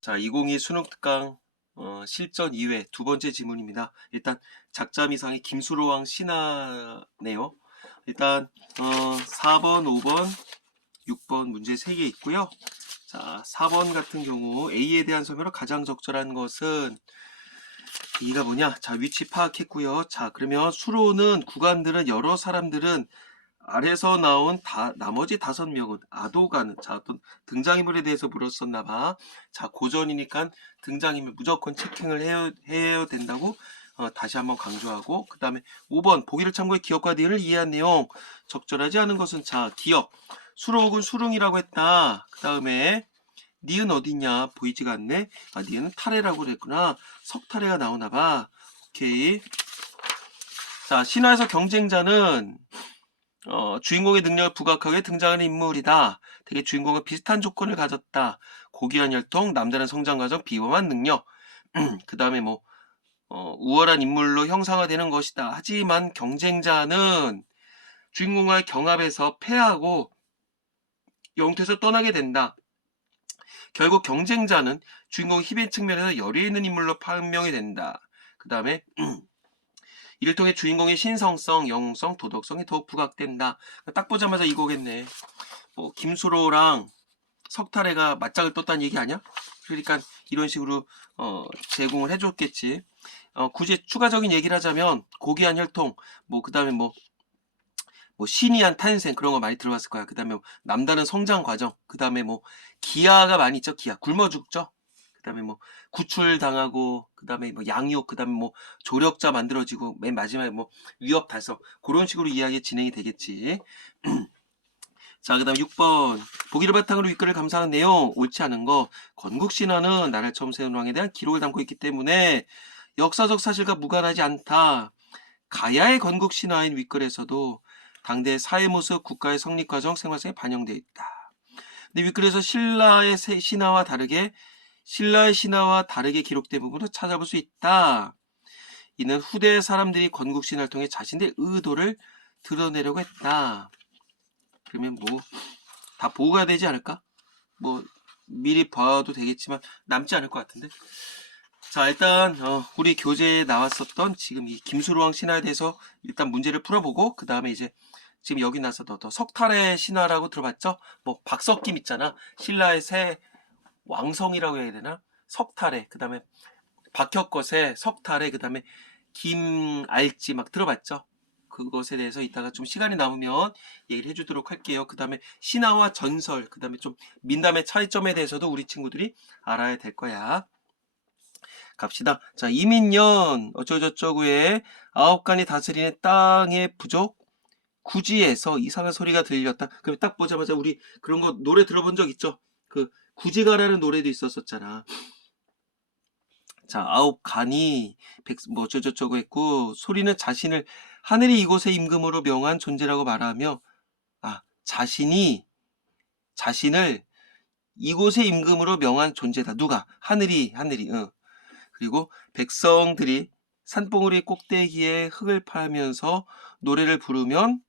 자, 2022 수능 특강 실전 2회 두 번째 지문입니다. 일단 작자미상의 김수로왕 신화네요. 일단 4번, 5번, 6번 문제 3개 있고요. 자, 4번 같은 경우 A에 대한 설명으로 가장 적절한 것은 E가 뭐냐? 자, 위치 파악했고요. 자, 그러면 수로는 구간들은 여러 사람들은 아래서 나온 나머지 5명은 아도가는, 자, 어떤 등장인물에 대해서 물었었나 봐. 자, 고전이니까 등장인물 무조건 체킹을 해야 된다고 다시 한번 강조하고, 그 다음에 5번 보기를 참고해 기억과 니은을 이해한 내용. 적절하지 않은 것은, 자, 기억 수로 혹은 수릉이라고 했다. 그 다음에 니은 어디냐 보이지가 않네. 아, 니은은 타래라고 그랬구나. 석타래가 나오나 봐. 오케이. 자, 신화에서 경쟁자는 주인공의 능력을 부각하게 등장하는 인물이다. 되게 주인공과 비슷한 조건을 가졌다. 고귀한 혈통, 남다른 성장 과정, 비범한 능력. 그 다음에 뭐 우월한 인물로 형상화되는 것이다. 하지만 경쟁자는 주인공과의 경합에서 패하고 영토에서 떠나게 된다. 결국 경쟁자는 주인공 힘의 측면에서 열의 있는 인물로 판명이 된다. 그 다음에 이를 통해 주인공의 신성성, 영웅성, 도덕성이 더욱 부각된다. 딱 보자마자 이거겠네. 김수로랑 석탈애가 맞짱을 떴다는 얘기 아니야? 그러니까 이런 식으로 제공을 해줬겠지. 굳이 추가적인 얘기를 하자면 고귀한 혈통, 그 다음에 신이한 탄생 그런 거 많이 들어봤을 거야. 그 다음에 남다른 성장 과정, 그 다음에 기아가 많이 있죠. 기아 굶어 죽죠. 그 다음에 구출당하고, 그 다음에 양육, 그 다음에 조력자 만들어지고, 맨 마지막에 위협 달성, 그런 식으로 이야기 진행이 되겠지. 자, 그 다음 6번 보기를 바탕으로 윗글을 감상한 내용. 옳지 않은 거. 건국신화는 나라를 처음 세운 왕에 대한 기록을 담고 있기 때문에 역사적 사실과 무관하지 않다. 가야의 건국신화인 윗글에서도 당대의 사회 모습, 국가의 성립 과정, 생활상에 반영되어 있다. 근데 윗글에서 신라의 신화와 다르게 기록된 부분을 찾아볼 수 있다. 이는 후대 사람들이 건국신화를 통해 자신의 의도를 드러내려고 했다. 그러면 다 보고 가야 되지 않을까? 미리 봐도 되겠지만 남지 않을 것 같은데. 자, 일단 우리 교재에 나왔었던 지금 이 김수로왕 신화에 대해서 일단 문제를 풀어보고, 그 다음에 이제 지금 여기 나서 더 석탈의 신화라고 들어봤죠? 박석김 있잖아. 신라의 새 왕성이라고 해야 되나? 석탈의, 그 다음에 박혁것의 석탈의, 그 다음에 김알지 막 들어봤죠? 그것에 대해서 이따가 좀 시간이 남으면 얘기를 해주도록 할게요. 그 다음에 신화와 전설, 그 다음에 좀 민담의 차이점에 대해서도 우리 친구들이 알아야 될 거야. 갑시다. 자, 이민년 어쩌고저쩌고에 9간이 다스리는 땅의 부족 구지에서 이상한 소리가 들렸다. 그럼 딱 보자마자 우리 그런 거 노래 들어본 적 있죠? 그 구지가라는 노래도 있었었잖아. 자, 9간이 어쩌고저쩌고 했고, 소리는 자신을 하늘이 이곳의 임금으로 명한 존재라고 말하며, 자신을 이곳의 임금으로 명한 존재다. 누가? 하늘이. 그리고 백성들이 산봉우리 꼭대기에 흙을 파면서 노래를 부르면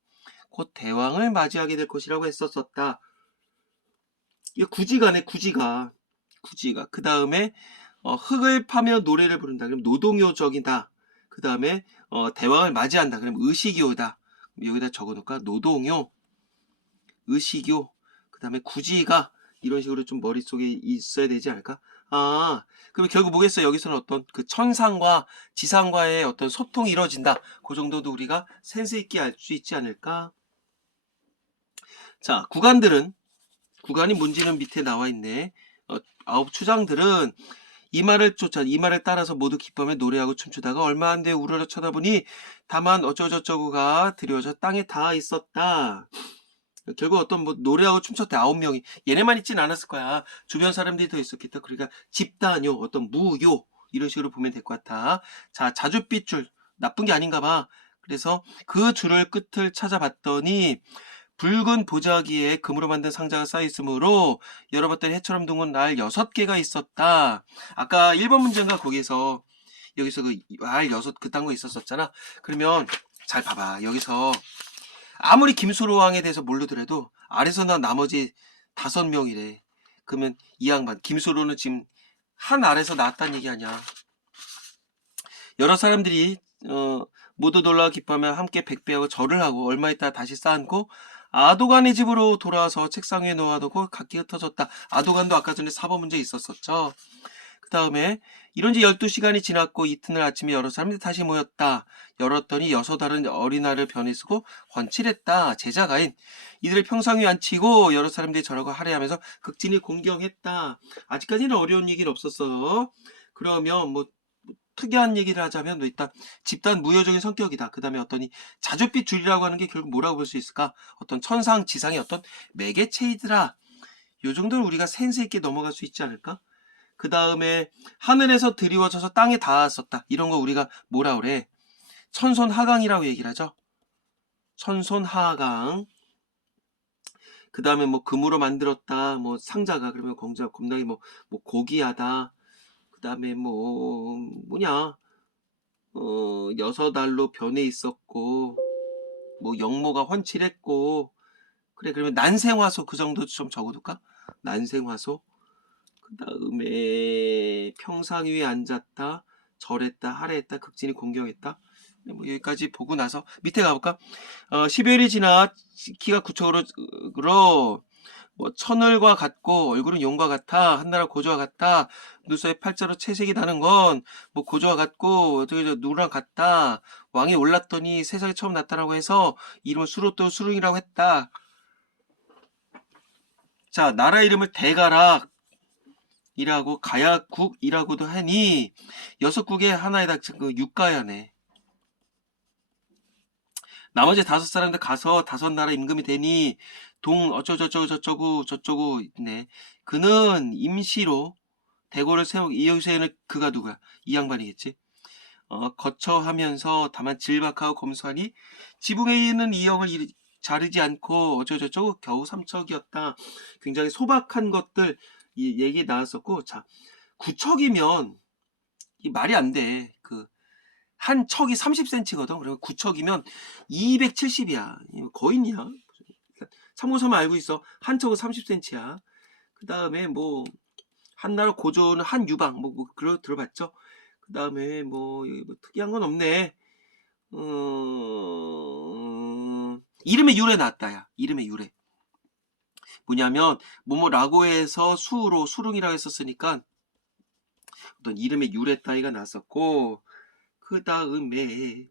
곧 대왕을 맞이하게 될 것이라고 했었었다. 이게 구지가네, 구지가. 그 다음에 흙을 파며 노래를 부른다. 그럼 노동요적이다. 그 다음에 대왕을 맞이한다. 그럼 의식이요다. 여기다 적어놓을까? 노동요, 의식요. 그 다음에 구지가. 이런 식으로 좀 머릿속에 있어야 되지 않을까? 그럼 결국 뭐겠어? 여기서는 어떤 그 천상과 지상과의 어떤 소통이 이루어진다. 그 정도도 우리가 센스 있게 알 수 있지 않을까? 자, 구간이 뭔지는 밑에 나와 있네. 9추장들은 이 말을 따라서 모두 기쁨에 노래하고 춤추다가 얼마 안 돼 우러러 쳐다보니 다만 어쩌고저쩌고가 드려져 땅에 닿아 있었다. 결국 어떤 노래하고 춤췄대. 9명이. 얘네만 있진 않았을 거야. 주변 사람들이 더 있었겠다. 그러니까 집단요, 어떤 무요, 이런 식으로 보면 될 것 같아. 자, 자줏빛줄 나쁜 게 아닌가 봐. 그래서 그 줄을 끝을 찾아봤더니 붉은 보자기에 금으로 만든 상자가 쌓여있으므로 열어봤더니 해처럼 둥근 알 6개가 있었다. 아까 1번 문제인가 여기서 그 알 6, 그딴 거 있었었잖아. 그러면 잘 봐봐. 여기서 아무리 김수로왕에 대해서 모르더라도 아래서 난 나머지 5명이래. 그러면 이 양반 김수로는 지금 한 알에서 낳았다는 얘기 아니야. 여러 사람들이 모두 놀라 기뻐하며 함께 백배하고 절을 하고 얼마 있다 다시 쌓고 아도간의 집으로 돌아와서 책상 위에 놓아두고 각기 흩어졌다. 아도간도 아까 전에 사법 문제 있었었죠. 그 다음에 이런 지 12시간이 지났고 이튿날 아침에 여러 사람들이 다시 모였다. 열었더니 6알은 어린아이를 변에 쓰고 번칠했다. 제자가인 이들을 평상 위에 앉히고 여러 사람들이 저라고 할애하면서 극진히 공경했다. 아직까지는 어려운 얘기는 없었어. 그러면 뭐 특이한 얘기를 하자면 일단 집단 무효적인 성격이다. 그 다음에 어떤 이 자줏빛 줄이라고 하는 게 결국 뭐라고 볼 수 있을까? 어떤 천상 지상의 어떤 매개체이더라. 요 정도는 우리가 센스 있게 넘어갈 수 있지 않을까? 그 다음에 하늘에서 드리워져서 땅에 닿았었다. 이런 거 우리가 뭐라 그래? 천손하강이라고 얘기를 하죠. 천손하강. 그 다음에 뭐 금으로 만들었다. 뭐 상자가 그러면 공자 겁나게 뭐 고귀하다. 그 다음에 뭐냐 6알로 변해 있었고 뭐 영모가 훤칠했고 그래 그러면 난생화소 그 정도 좀 적어둘까? 난생화소. 그 다음에 평상 위에 앉았다 절했다 할애했다 극진히 공경했다. 뭐 여기까지 보고 나서 밑에 가볼까? 12일이 지나 키가 9척으로 뭐 천을과 같고 얼굴은 용과 같아 한나라 고조와 같다 눈썹에 팔자로 채색이 나는 건 뭐 고조와 같고 누구랑 같다 왕이 올랐더니 세상에 처음 났다라고 해서 이름을 수로또 수릉이라고 했다. 자 나라 이름을 대가락이라고 가야국이라고도 하니 6국의 하나에다 그 육가야네. 나머지 5사람들 가서 5나라 임금이 되니 동 어쩌저쩌고 있네. 그는 임시로 대궐을 세우고 이 여기서는 그가 누구야? 이 양반이겠지. 거처하면서 다만 질박하고 검소하니 지붕에 있는 이역을 자르지 않고 어쩌저쩌고 겨우 3척이었다. 굉장히 소박한 것들 이 얘기 나왔었고 자 9척이면 이 말이 안 돼. 한 척이 30cm거든. 그러면 9척이면 270이야. 거인이야. 참고서만 알고 있어. 한 척은 30cm야. 그 다음에 뭐 한나라 고조는 한 유방 그러 들어봤죠. 그 다음에 뭐 특이한 건 없네. 이름의 유래 나왔다야. 이름의 유래. 뭐냐면 뭐뭐라고 해서 수로 수릉이라고 했었으니까 어떤 이름의 유래 따위가 났었고 그 다음에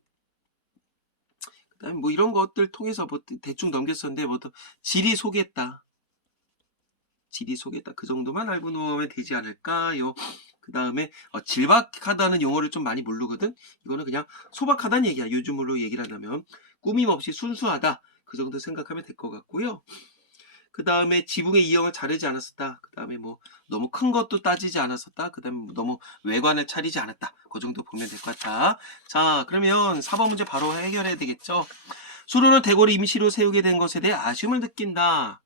뭐 이런 것들 통해서 뭐 대충 넘겼었는데 뭐 또 지리 소개했다. 지리 소개했다. 그 정도만 알고 놓으면 되지 않을까요? 그 다음에 질박하다는 용어를 좀 많이 모르거든. 이거는 그냥 소박하다는 얘기야. 요즘으로 얘기를 하자면 꾸밈 없이 순수하다. 그 정도 생각하면 될 것 같고요. 그 다음에 지붕의 이형을 자르지 않았었다. 그 다음에 뭐 너무 큰 것도 따지지 않았었다. 그 다음에 너무 외관을 차리지 않았다. 그 정도 보면 될 것 같다. 자 그러면 4번 문제 바로 해결해야 되겠죠. 수로는 대궐을 임시로 세우게 된 것에 대해 아쉬움을 느낀다.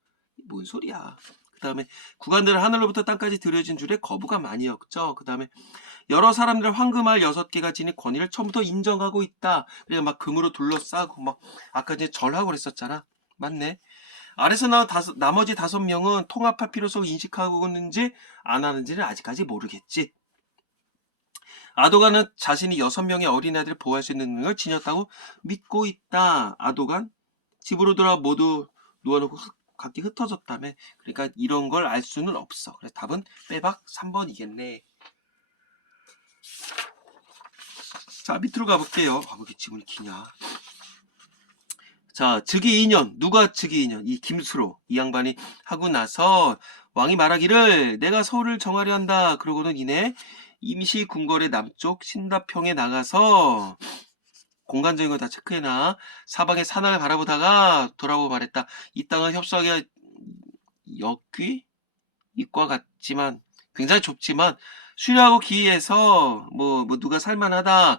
뭔 소리야. 그 다음에 구간들은 하늘로부터 땅까지 들여진 줄에 거부감 아니었죠. 그 다음에 여러 사람들은 황금알 6개가 지닌 권위를 처음부터 인정하고 있다. 그래서 막 금으로 둘러싸고 막 아까 이제 절하고 그랬었잖아. 맞네. 아래서 나온 나머지 5명은 통합할 필요성을 인식하고 있는지 안 하는지는 아직까지 모르겠지. 아도간은 자신이 6명의 어린아이들을 보호할 수 있는 능력을 지녔다고 믿고 있다. 아도간 집으로 돌아 모두 누워놓고 각기 흩어졌다며. 그러니까 이런 걸 알 수는 없어. 그래서 답은 빼박 3번이겠네. 자 밑으로 가볼게요. 왜 이렇게 지문이 기냐. 자 즉위 2년 누가 즉위 2년 이 김수로 이 양반이 하고 나서 왕이 말하기를 내가 서울을 정하려 한다. 그러고는 이내 임시 궁궐의 남쪽 신다평에 나가서 공간적인 거 다 체크해놔. 사방의 산을 바라보다가 돌아보고 말했다. 이 땅은 협소하게 역귀 이과 같지만 굉장히 좁지만 수려하고 기이해서 뭐 누가 살만하다.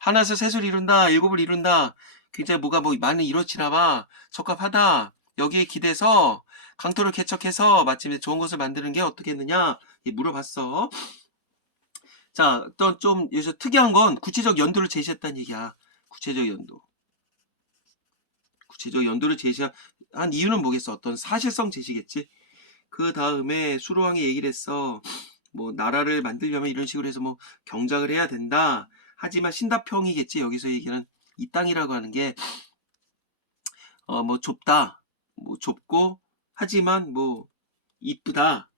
하나에서 셋을 이룬다. 7을 이룬다. 굉장히 뭐가 많이 이렇지나봐. 적합하다. 여기에 기대서 강토를 개척해서 마침 좋은 것을 만드는 게 어떻겠느냐 물어봤어. 자, 또 좀 여기서 특이한 건 구체적 연도를 제시했다는 얘기야. 구체적 연도. 구체적 연도를 제시한 이유는 뭐겠어? 어떤 사실성 제시겠지. 그 다음에 수로왕이 얘기를 했어. 뭐 나라를 만들려면 이런 식으로 해서 뭐 경작을 해야 된다. 하지만 신다평이겠지. 여기서 얘기하는 이 땅이라고 하는 게 뭐 좁다. 뭐 좁고 하지만 뭐 이쁘다.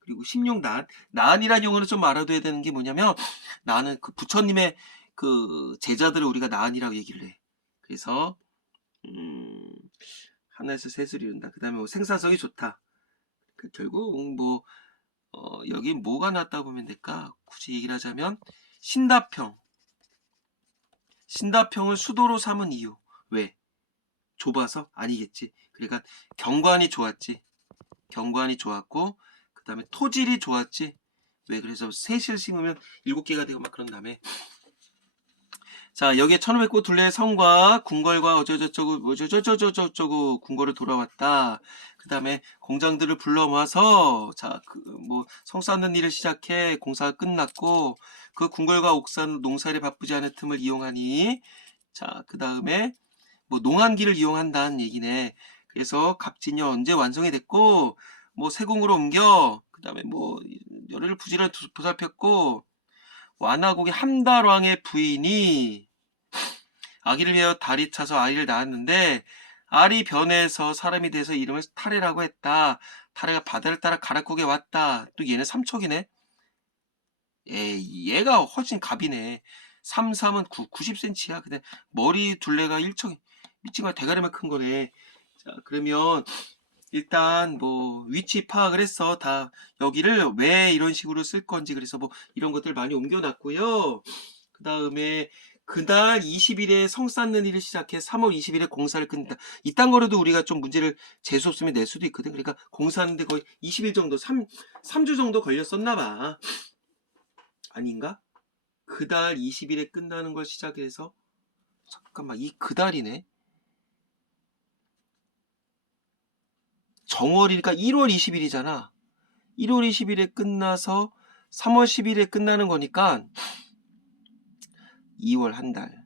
그리고 심룡난. 난이란 용어는 좀 알아둬야 되는 게 뭐냐면 나는 그 부처님의 그 제자들을 우리가 난이라고 얘기를 해. 그래서 하나에서 셋을 이룬다. 그 다음에 뭐 생산성이 좋다. 결국 뭐 여기 뭐가 낫다 보면 될까? 굳이 얘기를 하자면 신다평. 신다평을 수도로 삼은 이유. 왜? 좁아서? 아니겠지. 그러니까 경관이 좋았지. 경관이 좋았고 그 다음에 토질이 좋았지. 왜? 그래서 셋을 심으면 7개가 되고 막 그런 다음에 자 여기에 천호백고 둘레의 성과 궁궐과 어쩌저쩌고 궁궐을 돌아왔다. 그 다음에 공장들을 불러 모아서 자 그 뭐 성 쌓는 일을 시작해 공사가 끝났고 그 궁궐과 옥산 농사일에 바쁘지 않은 틈을 이용하니 자 그 다음에 뭐 농한기를 이용한다는 얘기네. 그래서 갑진이 언제 완성이 됐고 뭐 세궁으로 옮겨 그 다음에 뭐 열흘 부지를 보살폈고 완화국의 함달왕의 부인이 아기를 위하여 달이 차서 아이를 낳았는데 알이 변해서 사람이 돼서 이름을 타레라고 했다. 타레가 바다를 따라 가락국에 왔다. 또 얘는 삼척이네. 에이 얘가 훨씬 갑이네. 3, 3은 90cm야. 근데 머리 둘레가 1척 미친 거야. 대가리만 큰 거네. 자 그러면 일단 뭐 위치 파악을 했어. 다 여기를 왜 이런 식으로 쓸 건지 그래서 뭐 이런 것들 많이 옮겨놨고요. 그 다음에 그날 20일에 성 쌓는 일을 시작해 3월 20일에 공사를 끝낸다. 이딴 거라도 우리가 좀 문제를 재수 없으면 낼 수도 있거든. 그러니까 공사하는데 거의 20일 정도 3주 정도 걸렸었나 봐. 아닌가? 그달 20일에 끝나는 걸 시작해서 잠깐만 이 그달이네. 정월이니까 1월 20일이잖아. 1월 20일에 끝나서 3월 10일에 끝나는 거니까 2월 한 달.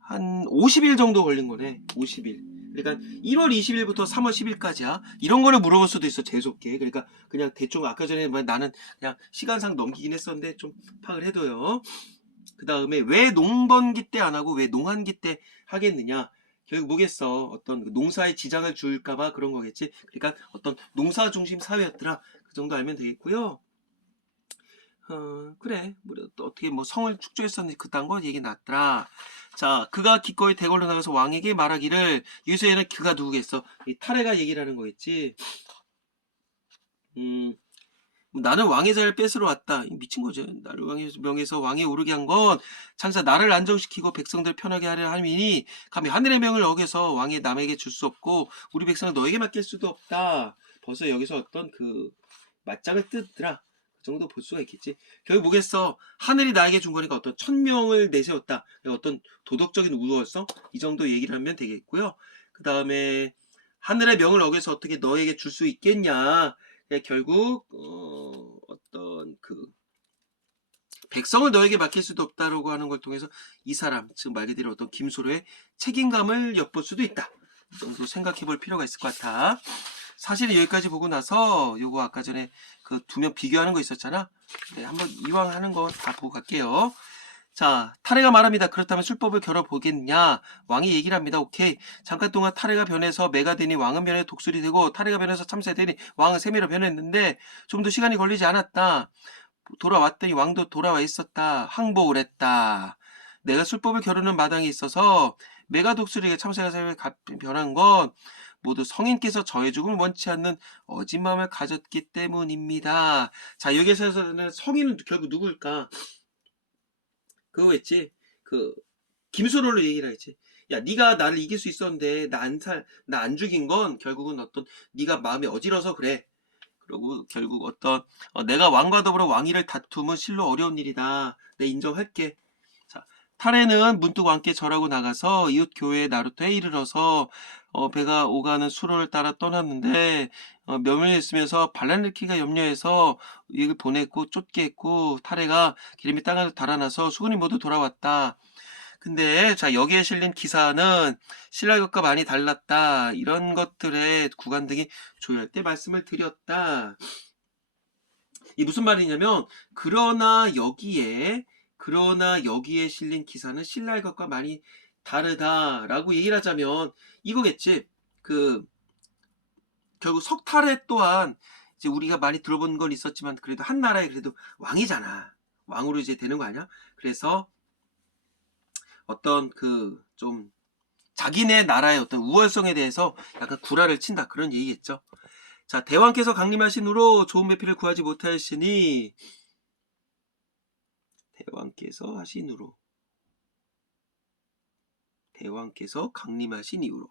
한 50일 정도 걸린 거네. 50일. 그러니까 1월 20일부터 3월 10일까지야. 이런 거를 물어볼 수도 있어. 재수없게. 그러니까 그냥 대충 아까 전에 나는 그냥 시간상 넘기긴 했었는데 좀 파악을 해둬요. 그 다음에 왜 농번기 때 안 하고 왜 농한기 때 하겠느냐. 결국 뭐겠어. 어떤 농사에 지장을 줄까봐 그런 거겠지. 그러니까 어떤 농사 중심 사회였더라. 그 정도 알면 되겠고요. 그래. 우리 또 어떻게 뭐 성을 축조했었는지 그딴 거 얘기 났더라. 자, 그가 기꺼이 대궐로 나가서 왕에게 말하기를 여기서에는 그가 누구겠어? 이 타레가 얘기를 하는 거겠지. 나는 왕의 자리를 뺏으러 왔다. 미친 거죠. 나를 왕의 명에서 왕에 오르게 한 건 장사 나를 안정시키고 백성들 편하게 하려 함이니 감히 하늘의 명을 어겨서 왕의 남에게 줄 수 없고 우리 백성을 너에게 맡길 수도 없다. 벌써 여기서 어떤 그 맞짱을 뜨더라. 그 정도 볼 수가 있겠지. 결국 뭐겠어? 하늘이 나에게 준 거니까 어떤 천명을 내세웠다. 어떤 도덕적인 우월성 이 정도 얘기를 하면 되겠고요. 그 다음에 하늘의 명을 어겨서 어떻게 너에게 줄 수 있겠냐? 결국 어떤 그 백성을 너에게 맡길 수도 없다라고 하는 걸 통해서 이 사람 즉 말 그대로 어떤 김수로의 책임감을 엿볼 수도 있다. 이 정도 생각해 볼 필요가 있을 것 같아. 사실 여기까지 보고 나서 요거 아까 전에 그 두 명 비교하는 거 있었잖아. 네, 한번 이왕 하는 거 다 보고 갈게요. 자, 타레가 말합니다. 그렇다면 술법을 겨뤄보겠냐? 왕이 얘기를 합니다. 오케이. 잠깐 동안 타레가 변해서 매가 되니 왕은 변해 독수리 되고 타레가 변해서 참새 되니 왕은 새매로 변했는데 좀 더 시간이 걸리지 않았다. 돌아왔더니 왕도 돌아와 있었다. 항복을 했다. 내가 술법을 겨루는 마당에 있어서 매가 독수리에게 참새가 새매로 변한 건 모두 성인께서 저의 죽음을 원치 않는 어진 마음을 가졌기 때문입니다. 자, 여기서는 성인은 결국 누굴까? 그거 했지. 그 김수로를 얘기를 했지. 야, 네가 나를 이길 수 있었는데 나 안 죽인 건 결국은 어떤 네가 마음이 어지러서 그래. 그리고 결국 어떤 내가 왕과 더불어 왕위를 다툼은 실로 어려운 일이다. 내 인정할게. 자, 타레는 문득 왕께 절하고 나가서 이웃 교회 나루터에 이르러서 배가 오가는 수로를 따라 떠났는데 명령을 했으면서 반란일으키가 염려해서 이걸 보냈고 쫓게 했고 타레가 기름이 땅을 달아나서 수군이 모두 돌아왔다. 근데 자 여기에 실린 기사는 신라 것과 많이 달랐다. 이런 것들의 구간 등이 조율할 때 말씀을 드렸다. 이 무슨 말이냐면 그러나 여기에 실린 기사는 신라의 것과 많이 다르다라고 얘기를 하자면 이거겠지. 그 결국 석탈에 또한 이제 우리가 많이 들어본 건 있었지만 그래도 한 나라의 그래도 왕이잖아. 왕으로 이제 되는 거 아니야? 그래서 어떤 그 좀 자기네 나라의 어떤 우월성에 대해서 약간 구라를 친다 그런 얘기겠죠. 자, 대왕께서 강림하신 후로 좋은 배필을 구하지 못하시니 대왕께서 강림하신 이후로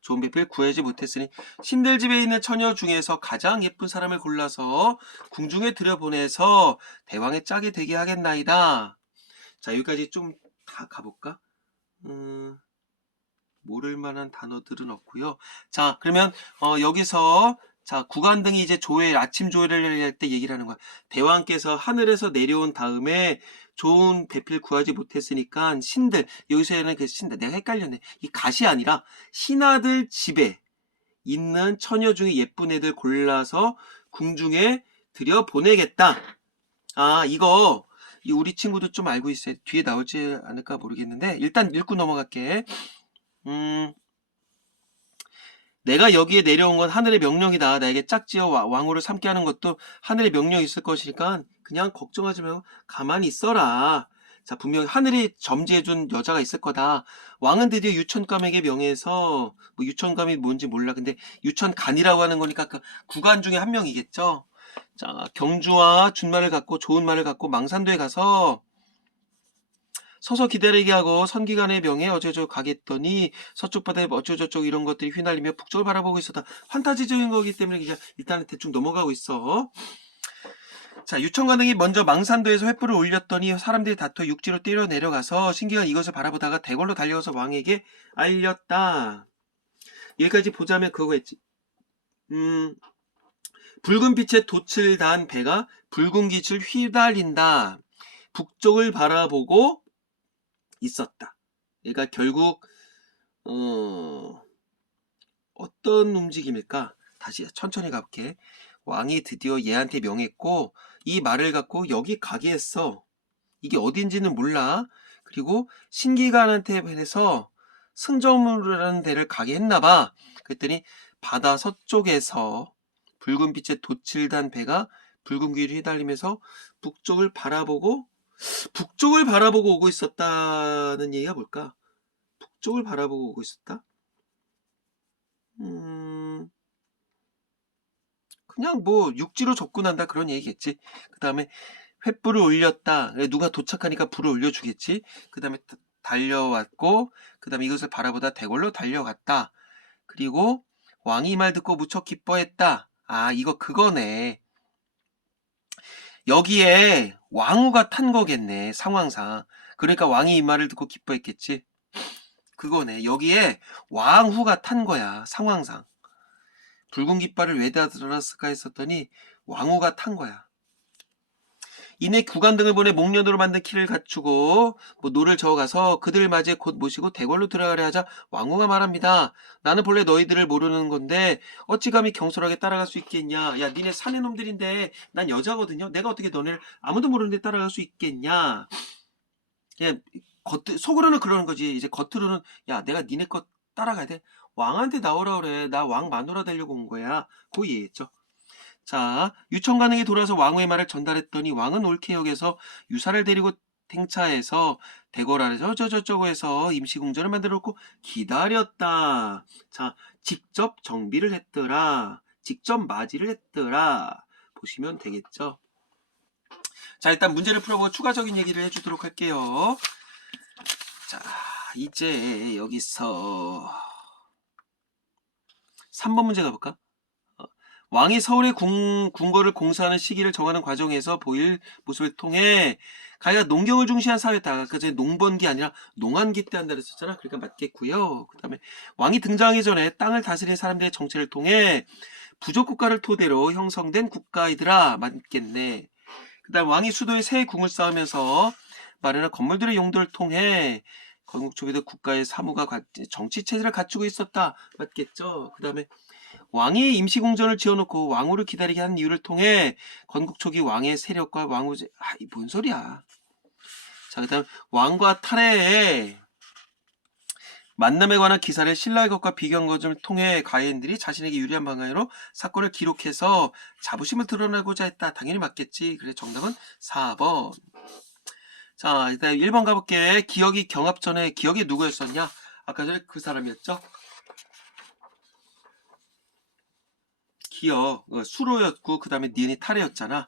좋은 배필 구하지 못했으니 신들 집에 있는 처녀 중에서 가장 예쁜 사람을 골라서 궁중에 들여보내서 대왕의 짝이 되게 하겠나이다. 자, 여기까지 좀 다 가볼까? 모를 만한 단어들은 없고요. 자, 그러면 여기서 자, 구간 등이 이제 아침 조회를 할 때 얘기를 하는 거야. 대왕께서 하늘에서 내려온 다음에 좋은 배필 구하지 못했으니까 신들, 여기서는 그 신들, 내가 헷갈렸네. 이 갓이 아니라 신하들 집에 있는 처녀 중에 예쁜 애들 골라서 궁중에 들여보내겠다. 아, 이거 우리 친구도 좀 알고 있어요. 뒤에 나올지 않을까 모르겠는데 일단 읽고 넘어갈게. 내가 여기에 내려온 건 하늘의 명령이다. 나에게 짝지어 왕후를 삼게 하는 것도 하늘의 명령이 있을 것이니까 그냥 걱정하지 말고 가만히 있어라. 자, 분명히 하늘이 점지해준 여자가 있을 거다. 왕은 드디어 유천감에게 명해서 뭐 유천감이 뭔지 몰라. 근데 유천간이라고 하는 거니까 그 구간 중에 한 명이겠죠. 자, 경주와 준말을 갖고 좋은 말을 갖고 망산도에 가서 서서 기다리게 하고 선기관의 명에 어쩌저 가겠더니 서쪽 바다에 어쩌저쩌고 이런 것들이 휘날리며 북쪽을 바라보고 있었다. 판타지적인 거기 때문에 그냥 일단은 대충 넘어가고 있어. 자, 유천관 등이 먼저 망산도에서 횃불을 올렸더니 사람들이 다투어 육지로 뛰어 내려가서 신기가 이것을 바라보다가 대궐로 달려가서 왕에게 알렸다. 여기까지 보자면 그거겠지. 붉은 빛에 돛을 단 배가 붉은 빛을 휘달린다. 북쪽을 바라보고 있었다. 그러니까 결국 어떤 움직임일까? 다시 천천히 가볼게. 왕이 드디어 얘한테 명했고 이 말을 갖고 여기 가게 했어. 이게 어딘지는 몰라. 그리고 신기관한테 해서 승정무라는 데를 가게 했나봐. 그랬더니 바다 서쪽에서 붉은 빛에 돛을 단 배가 붉은 귀를 휘달리면서 북쪽을 바라보고 오고 있었다는 얘기가 뭘까? 북쪽을 바라보고 오고 있었다? 그냥 뭐 육지로 접근한다 그런 얘기겠지. 그 다음에 횃불을 올렸다. 누가 도착하니까 불을 올려주겠지. 그 다음에 달려왔고 그 다음에 이것을 바라보다 대궐로 달려갔다. 그리고 왕이 이 말 듣고 무척 기뻐했다. 아, 이거 그거네. 여기에 왕후가 탄 거겠네, 상황상. 그러니까 왕이 이 말을 듣고 기뻐했겠지. 그거네. 여기에 왕후가 탄 거야, 상황상. 붉은 깃발을 왜다 들었을까 했었더니 왕후가 탄 거야. 이내 구간 등을 보내 목련으로 만든 키를 갖추고 노를 저어가서 그들을 맞이해 곧 모시고 대궐로 들어가려 하자 왕후가 말합니다. 나는 본래 너희들을 모르는 건데 어찌 감히 경솔하게 따라갈 수 있겠냐. 야, 니네 사내 놈들인데 난 여자거든요. 내가 어떻게 너네를 아무도 모르는데 따라갈 수 있겠냐. 그냥 속으로는 그러는 거지. 이제 겉으로는 야, 내가 니네 것 따라가야 돼. 왕한테 나오라 그래. 나 왕 마누라 되려고 온 거야. 고 이해했죠. 자, 유천관에게 돌아서 왕후의 말을 전달했더니 왕은 옳게 여겨서 유사를 데리고 행차해서 대궐 아래서 저저저고 해서 임시궁전을 만들어 놓고 기다렸다. 자, 직접 정비를 했더라. 직접 맞이를 했더라. 보시면 되겠죠. 자, 일단 문제를 풀어보고 추가적인 얘기를 해주도록 할게요. 자, 이제 여기서 3번 문제 가볼까? 왕이 서울의 궁궐을 공사하는 시기를 정하는 과정에서 보일 모습을 통해 가희가 농경을 중시한 사회다. 그래서 농번기 아니라 농한기 때 한다 그랬었잖아. 그러니까 맞겠고요. 그 다음에 왕이 등장하기 전에 땅을 다스리는 사람들의 정체를 통해 부족국가를 토대로 형성된 국가이더라. 맞겠네. 그 다음 왕이 수도에 새 궁을 쌓으면서 마련한 건물들의 용도를 통해 건국 초기의 국가의 사무가 정치 체제를 갖추고 있었다. 맞겠죠. 그 다음에 왕이 임시궁전을 지어놓고 왕후를 기다리게 한 이유를 통해 건국 초기 왕의 세력과 왕후제 이 뭔 소리야. 자, 그다음 왕과 탈해의 만남에 관한 기사를 신라의 것과 비교한 것을 통해 가해인들이 자신에게 유리한 방향으로 사건을 기록해서 자부심을 드러내고자 했다. 당연히 맞겠지. 그래, 정답은 4번. 자, 일단 1번 가볼게. 기억이 경합 전에 기억이 누구였었냐? 아까 전에 그 사람이었죠? 기억, 수로였고 그 다음에 니은이 탈해였잖아.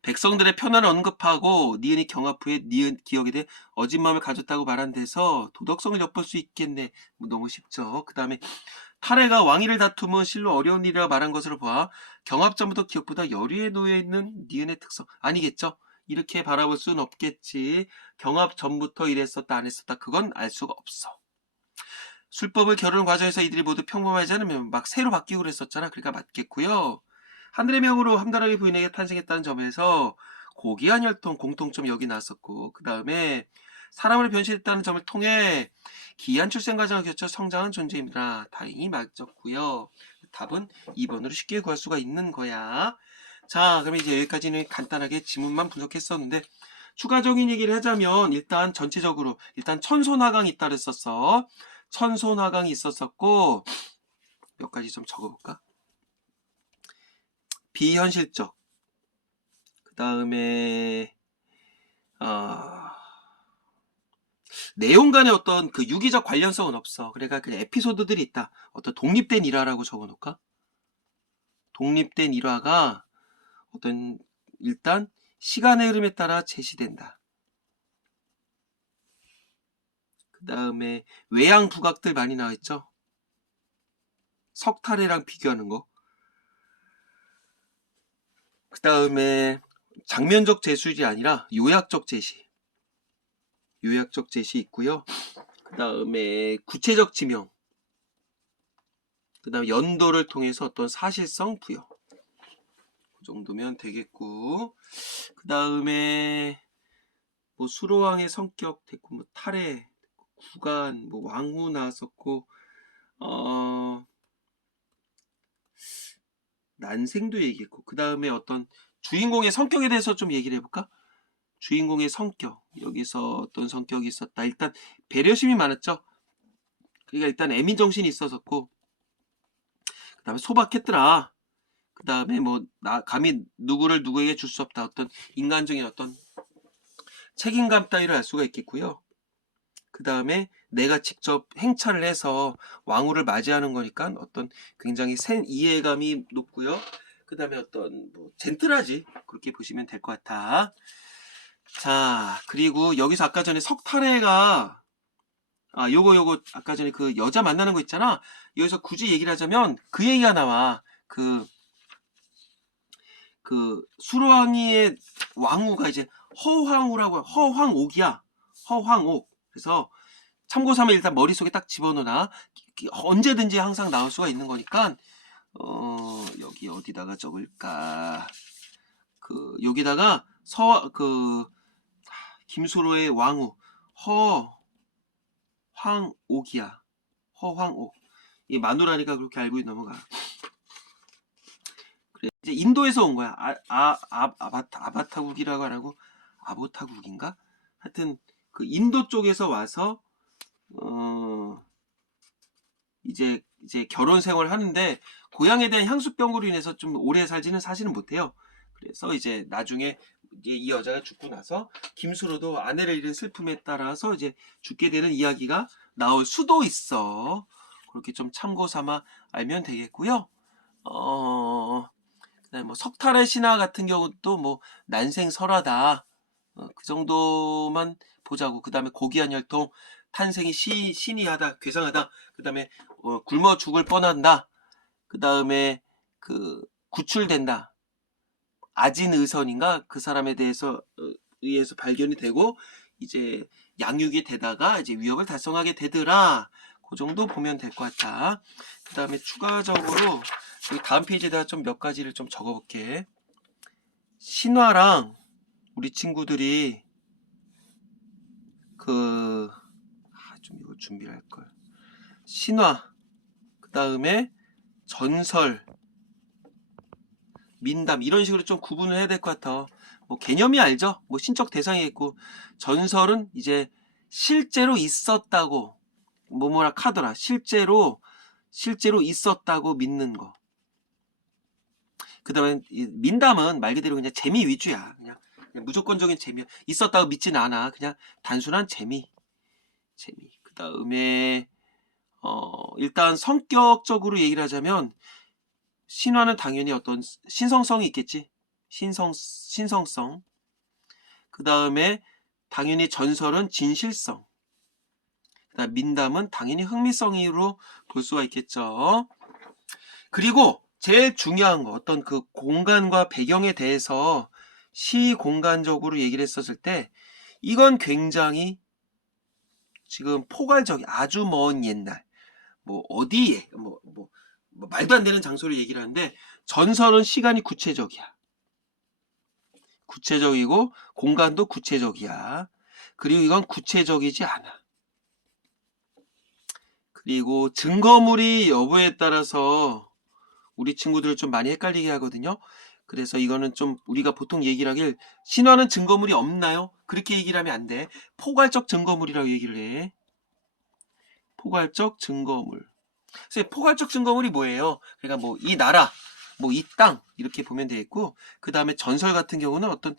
백성들의 편안을 언급하고 니은이 경합 후에 니은 기억에 대해 어진 마음을 가졌다고 말한 데서 도덕성을 엿볼 수 있겠네. 뭐 너무 쉽죠. 그 다음에 탈해가 왕위를 다툼은 실로 어려운 일이라 말한 것으로 봐 경합 전부터 기억보다 열의에 놓여 있는 니은의 특성 아니겠죠? 이렇게 바라볼 수는 없겠지. 경합 전부터 이랬었다 안 했었다 그건 알 수가 없어. 술법을 겨루는 과정에서 이들이 모두 평범하지 않으면 막 새로 바뀌고 그랬었잖아. 그러니까 맞겠고요. 하늘의 명으로 함다라비 부인에게 탄생했다는 점에서 고귀한 혈통 공통점 여기 나왔었고 그 다음에 사람으로 변신했다는 점을 통해 기이한 출생 과정을 거쳐 성장한 존재입니다. 다행히 맞았고요. 답은 2번으로 쉽게 구할 수가 있는 거야. 자, 그럼 이제 여기까지는 간단하게 지문만 분석했었는데 추가적인 얘기를 하자면 일단 전체적으로 일단 천손하강이 있다 그랬었어. 천손하강이 있었었고 몇 가지 좀 적어볼까? 비현실적 그 다음에 내용 간의 어떤 그 유기적 관련성은 없어. 그러니까 그 에피소드들이 있다. 어떤 독립된 일화라고 적어놓을까? 독립된 일화가 어떤 일단 시간의 흐름에 따라 제시된다. 그 다음에 외양 부각들 많이 나와있죠. 석탈해랑 비교하는 거. 그 다음에 장면적 제술이 아니라 요약적 제시. 요약적 제시 있고요. 그 다음에 구체적 지명. 그 다음에 연도를 통해서 어떤 사실성 부여. 그 정도면 되겠고. 그 다음에 뭐 수로왕의 성격 됐고 뭐 탈해, 구간, 뭐 왕후 나왔었고 난생도 얘기했고 그 다음에 어떤 주인공의 성격에 대해서 좀 얘기를 해볼까? 주인공의 성격 여기서 어떤 성격이 있었다. 일단 배려심이 많았죠. 그러니까 일단 애민정신이 있었었고 그 다음에 소박했더라. 그 다음에 뭐 나 감히 누구를 누구에게 줄 수 없다. 어떤 인간적인 어떤 책임감 따위를 알 수가 있겠고요. 그 다음에 내가 직접 행차를 해서 왕후를 맞이하는 거니까 어떤 굉장히 센 이해감이 높고요. 그 다음에 어떤 뭐 젠틀하지 그렇게 보시면 될 것 같아. 자, 그리고 여기서 아까 전에 석탈해가 요거 아까 전에 그 여자 만나는 거 있잖아. 여기서 굳이 얘기를 하자면 그 얘기가 나와. 그 수로왕이의 왕후가 이제 허황후라고 허황옥이야. 허황옥. 그래서 참고 삼아 일단 머릿속에 딱 집어넣어놔. 언제든지 항상 나올 수가 있는 거니까 여기 어디다가 적을까? 여기다가 김수로의 왕후 허황옥이야. 허황옥. 이 마누라니까 그렇게 알고 넘어가. 그래 이제 인도에서 온 거야. 아바타국이라고 안 하고 아보타국인가? 하여튼 그 인도 쪽에서 와서 이제 결혼 생활을 하는데 고향에 대한 향수병으로 인해서 좀 오래 살지는 사실은 못해요. 그래서 이제 나중에 이 여자가 죽고 나서 김수로도 아내를 잃은 슬픔에 따라서 이제 죽게 되는 이야기가 나올 수도 있어. 그렇게 좀 참고 삼아 알면 되겠고요. 그다음에 뭐 석탈의 신화 같은 경우도 뭐 난생설화다. 그 정도만 보자고. 그 다음에 고귀한 혈통 탄생이 신이하다 괴상하다. 그 다음에 굶어 죽을 뻔한다. 그 다음에 구출된다. 아진의선인가 그 사람에 대해서 의해서 발견이 되고 이제 양육이 되다가 이제 위협을 달성하게 되더라. 그 정도 보면 될 것 같다. 그 다음에 추가적으로 여기 다음 페이지에다가 좀 몇 가지를 좀 적어볼게. 신화랑 우리 친구들이 좀 이거 준비를 할걸. 신화, 그 다음에 전설, 민담 이런 식으로 좀 구분을 해야 될 것 같아. 뭐 개념이 알죠? 뭐 신적 대상이 있고 전설은 이제 실제로 있었다고 뭐뭐라 카더라 실제로 있었다고 믿는 거. 그 다음에 민담은 말 그대로 그냥 재미 위주야. 그냥 무조건적인 재미. 있었다고 믿진 않아. 그냥 단순한 재미. 그 다음에 일단 성격적으로 얘기를 하자면 신화는 당연히 어떤 신성성이 있겠지. 신성성. 그 다음에 당연히 전설은 진실성. 그다음 민담은 당연히 흥미성으로 볼 수가 있겠죠. 그리고 제일 중요한 거 어떤 그 공간과 배경에 대해서 시공간적으로 얘기를 했었을 때 이건 굉장히 지금 포괄적이 아주 먼 옛날 뭐 어디에 뭐 말도 안 되는 장소를 얘기를 하는데 전설은 시간이 구체적이야. 구체적이고 공간도 구체적이야. 그리고 이건 구체적이지 않아. 그리고 증거물이 여부에 따라서 우리 친구들을 좀 많이 헷갈리게 하거든요. 그래서 이거는 좀 우리가 보통 얘기를 하길 신화는 증거물이 없나요? 그렇게 얘기를 하면 안 돼. 포괄적 증거물이라고 얘기를 해. 포괄적 증거물. 그래서 포괄적 증거물이 뭐예요? 그러니까 뭐 이 나라, 뭐 이 땅 이렇게 보면 되겠고 그 다음에 전설 같은 경우는 어떤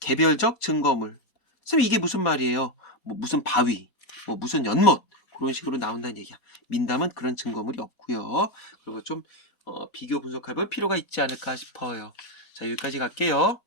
개별적 증거물. 선생님 이게 무슨 말이에요? 뭐 무슨 바위, 뭐 무슨 연못 그런 식으로 나온다는 얘기야. 민담은 그런 증거물이 없고요. 그리고 좀 비교 분석해 볼 필요가 있지 않을까 싶어요. 자 여기까지 갈게요.